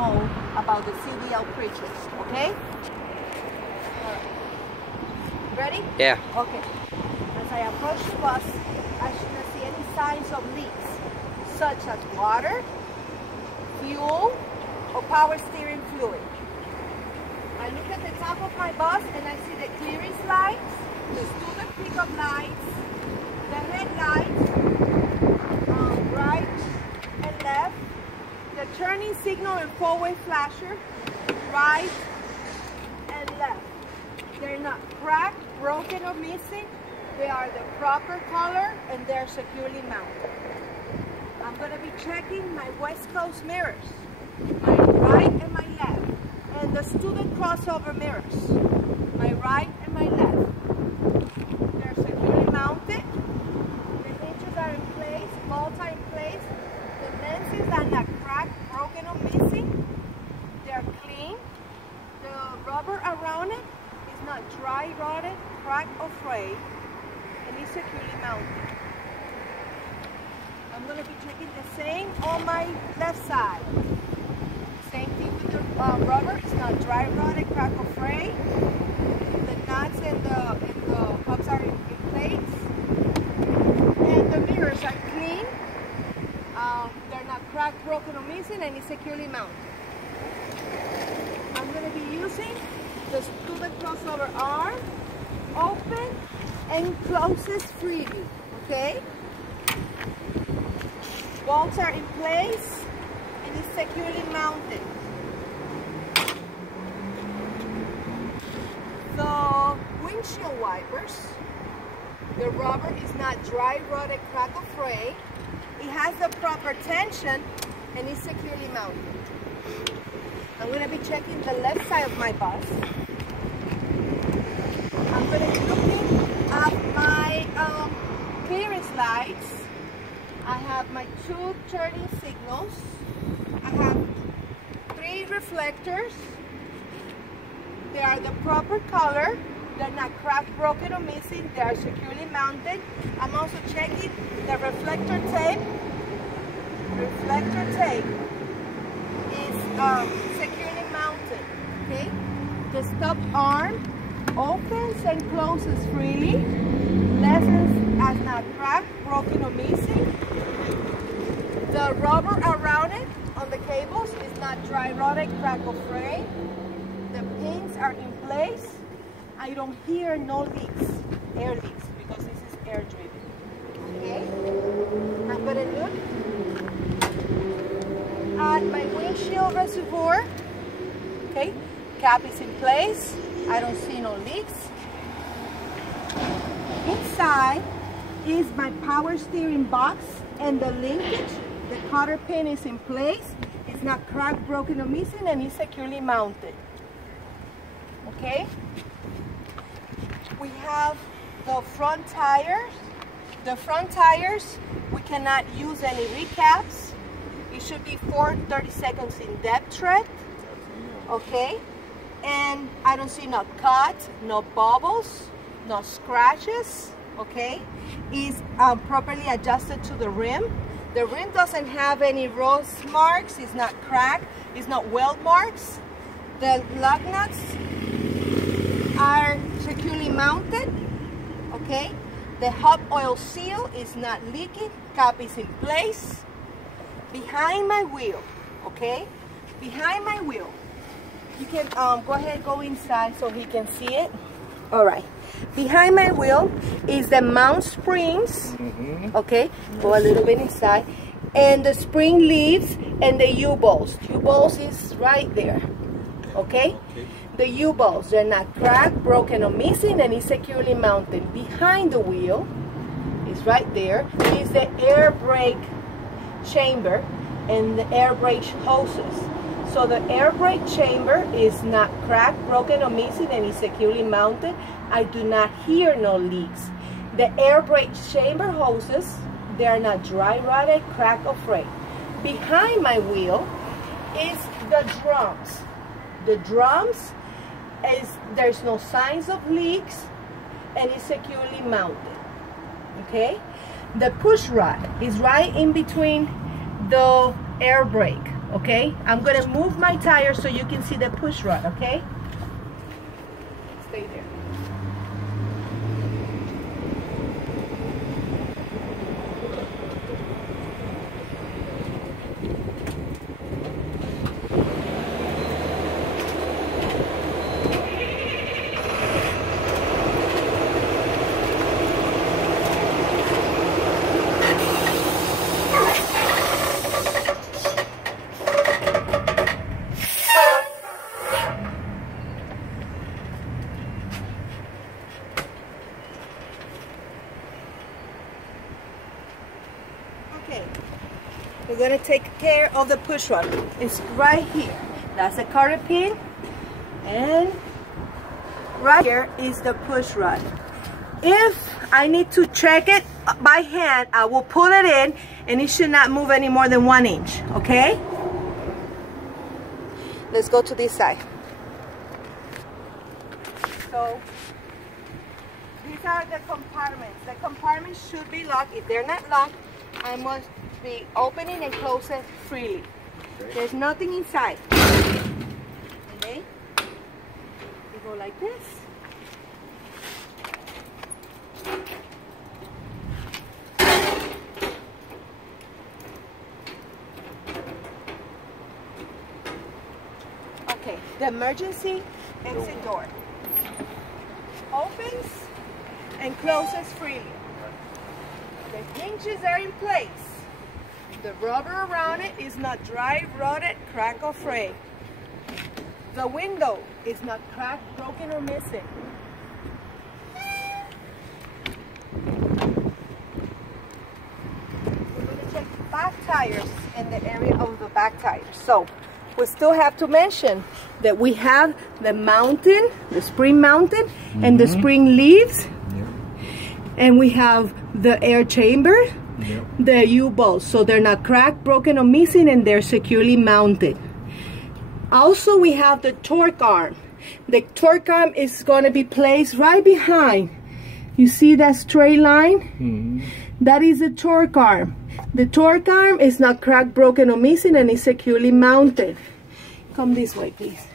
know about the CDL preachers, okay? Ready? Yeah. Okay. As I approach the bus, I shouldn't see any signs of leaks, such as water, fuel, or power steering fluid. I look at the top of my bus and I see the clearance lights, the student pickup lights, the headlights, right and left, the turning signal and four-way flasher, right and left. They're not cracked, broken, or missing. They are the proper color and they're securely mounted. I'm going to be checking my West Coast mirrors, my right and my left, and the student crossover mirrors, my right and my left. They're securely mounted. The hinges are in place, bolts are in place. The lenses are not cracked, broken, or missing. They're clean. The rubber around it is not dry, rotted, cracked, or frayed, and it's securely mounted. I'm going to be checking the same on my left side. Same thing with the rubber. It's not dry, rotted, cracked, or frayed. The nuts and the hubs are in place. And the mirrors are clean. They're not cracked, broken, or missing, and it's securely mounted. I'm going to be using the student crossover arm, open and closes freely, okay? Bolts are in place and it's securely mounted. The windshield wipers, the rubber is not dry, rotted, cracked, or frayed. It has the proper tension and it's securely mounted. I'm going to be checking the left side of my bus. I'm going to be looking at my clearance lights. I have my 2 turning signals. I have 3 reflectors. They are the proper color. They're not cracked, broken, or missing. They are securely mounted. I'm also checking the reflector tape. Reflector tape is securely mounted. Okay. The stop arm opens and closes freely. Lessons as not cracked, broken, or missing. The rubber around it on the cables is not dry, rotted, cracked, or frayed. The pins are in place. I don't hear no leaks, air leaks, because this is air driven. Okay? I'm going to look at my windshield reservoir. Okay? Cap is in place. I don't see no leaks. Inside is my power steering box and the linkage. The cotter pin is in place. It's not cracked, broken, or missing, and it's securely mounted. Okay? We have the front tires. The front tires, we cannot use any recaps. It should be 4/30 seconds in depth tread. Okay? And I don't see no cuts, no bubbles, no scratches. Okay? It's properly adjusted to the rim. The rim doesn't have any rust marks. It's not cracked. It's not weld marks. The lug nuts are securely mounted. Okay? The hub oil seal is not leaking. Cap is in place. Behind my wheel, okay? Behind my wheel. You can go ahead, go inside so he can see it. All right. Behind my wheel is the mount springs. Okay, go a little bit inside. And the spring leads and the U-bolts. U-bolts is right there. Okay? The U-bolts, they're not cracked, broken, or missing, and it's securely mounted. Behind the wheel is right there. Is the air brake chamber and the air brake hoses. So the air brake chamber is not cracked, broken, or missing, and is securely mounted. I do not hear no leaks. The air brake chamber hoses, they are not dry, rotted, cracked, or frayed. Behind my wheel is the drums. The drums, there's no signs of leaks, and it's securely mounted. Okay? The push rod is right in between the air brake. okay? I'm gonna move my tire so you can see the push rod, okay? Stay there. Okay, we're gonna take care of the push rod. It's right here. That's the cotter pin, and right here is the push rod. If I need to check it by hand, I will pull it in, and it should not move any more than 1 inch, okay? Let's go to this side. So, these are the compartments. The compartments should be locked. If they're not locked, I must be opening and closing freely. Okay. There's nothing inside. Okay? You go like this. Okay, the emergency exit door opens and closes freely. The hinges are in place. The rubber around it is not dry, rotted, cracked, or frayed. The window is not cracked, broken, or missing. We're going to check back tires in the area of the back tires. So we still have to mention that we have the mounting, the spring mounting, and the spring leaves. And we have the air chamber, the U-bolts, so they're not cracked, broken, or missing, and they're securely mounted. Also, we have the torque arm. The torque arm is going to be placed right behind. You see that straight line? That is the torque arm. The torque arm is not cracked, broken, or missing, and is securely mounted. Come this way, please.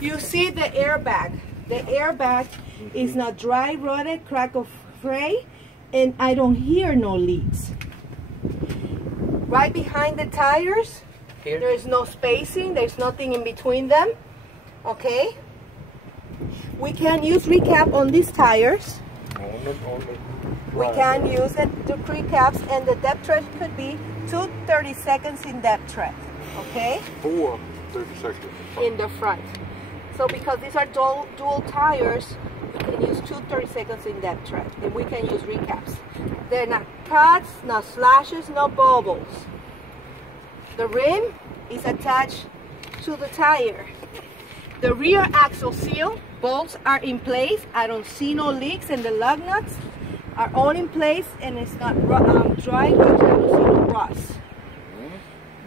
You see the airbag. The airbag is not dry, rotted, cracked, or fray, and I don't hear no leaks. Right behind the tires, there is no spacing, there's nothing in between them, okay? We can use recap on these tires. We can use it to pre-caps, and the depth tread could be 2 30-seconds in depth tread, okay? 4 30 seconds. In the front. So because these are dual tires, we can use 2 30-seconds in depth tread, and we can use recaps. They're not cuts, no slashes, no bubbles. The rim is attached to the tire. The rear axle seal bolts are in place. I don't see no leaks, and the lug nuts are all in place, and it's not dry, but I don't see no rust.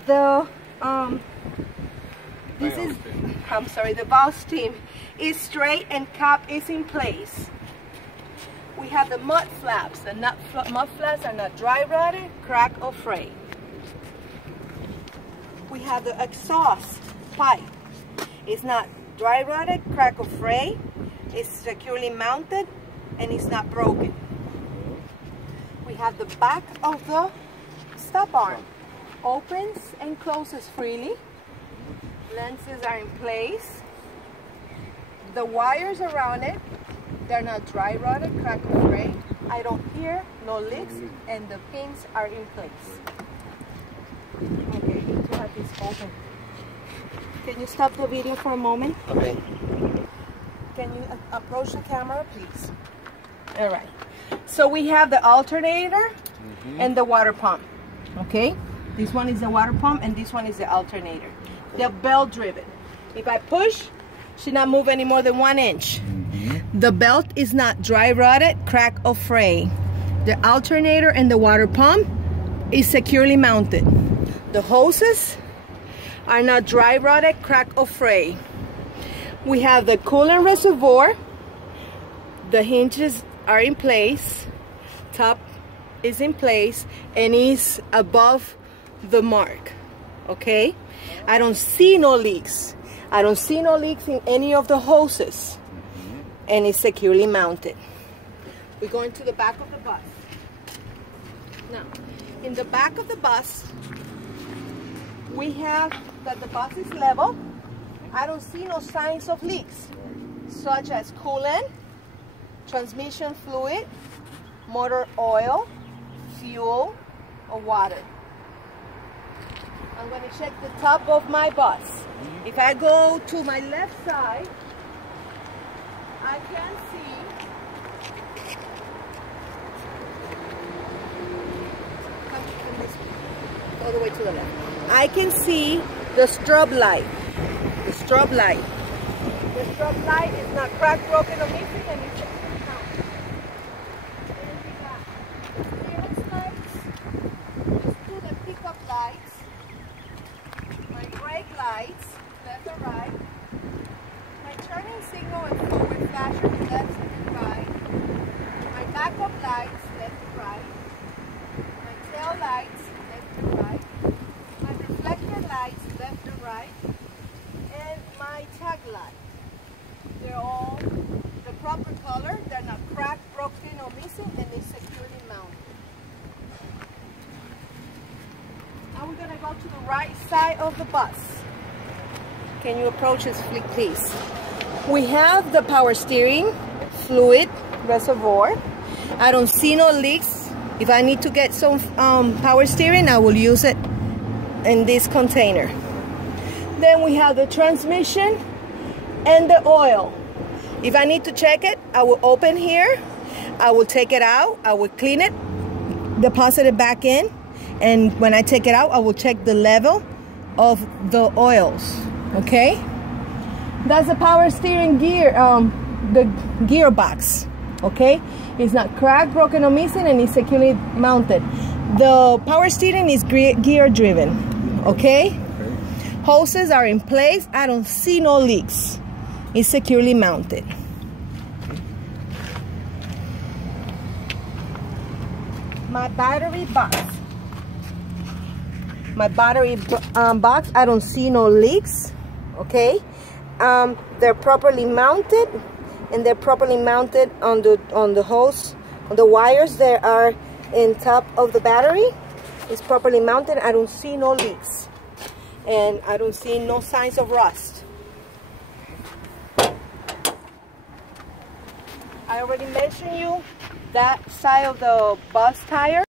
The the valve stem is straight and cap is in place. We have the mud flaps. The mud flaps are not dry rotted, cracked, or frayed. We have the exhaust pipe. It's not dry rotted, cracked, or frayed. It's securely mounted, and it's not broken. We have the back of the stop arm. Opens and closes freely. Lenses are in place. The wires around it, they're not dry rotted, cracked, or frayed. I don't hear no leaks, and the pins are in place. Okay, I need to have this open. Can you stop the video for a moment? Okay. Can you approach the camera, please? All right. So we have the alternator and the water pump. Okay? This one is the water pump, and this one is the alternator. They're belt driven. If I push, should not move any more than 1 inch. The belt is not dry rotted, cracked, or frayed. The alternator and the water pump is securely mounted. The hoses are not dry rotted, cracked, or frayed. We have the coolant reservoir. The hinges are in place. Top is in place and is above the mark. okay? I don't see no leaks. I don't see no leaks in any of the hoses. And it's securely mounted. We're going to the back of the bus. Now, in the back of the bus, we have that the bus is level. I don't see no signs of leaks, such as coolant, transmission fluid, motor oil, fuel, or water. I'm going to check the top of my bus. If I go to my left side, I can see all the way to the left. I can see the strobe light. The strobe light. The strobe light is not cracked, broken, or missing, and it's securely mounted. And we got the clearance lights, the student pickup lights, my brake lights, left or right, my turning signal and forward flashers, left and right, my backup lights, left and right, my tail lights, left and right, my reflector lights, left and right, and my tag light. They're all the proper color, they're not cracked, broken, or missing, and they're securely mounted. Now we're going to go to the right side of the bus. Can you approach us, please? We have the power steering fluid reservoir. I don't see no leaks. If I need to get some power steering, I will use it in this container. Then we have the transmission and the oil. If I need to check it, I will open here, I will take it out, I will clean it, deposit it back in, and when I take it out, I will check the level of the oils, okay? That's the power steering gear, the gearbox, okay? It's not cracked, broken, or missing, and it's securely mounted. The power steering is gear driven, okay? Hoses are in place. I don't see no leaks. It's securely mounted. My battery box. My battery box, I don't see no leaks, okay? They're properly mounted, and they're properly mounted on the hose, on the wires that are in top of the battery. It's properly mounted. I don't see no leaks, and I don't see no signs of rust. I already mentioned you that side of the bus tire.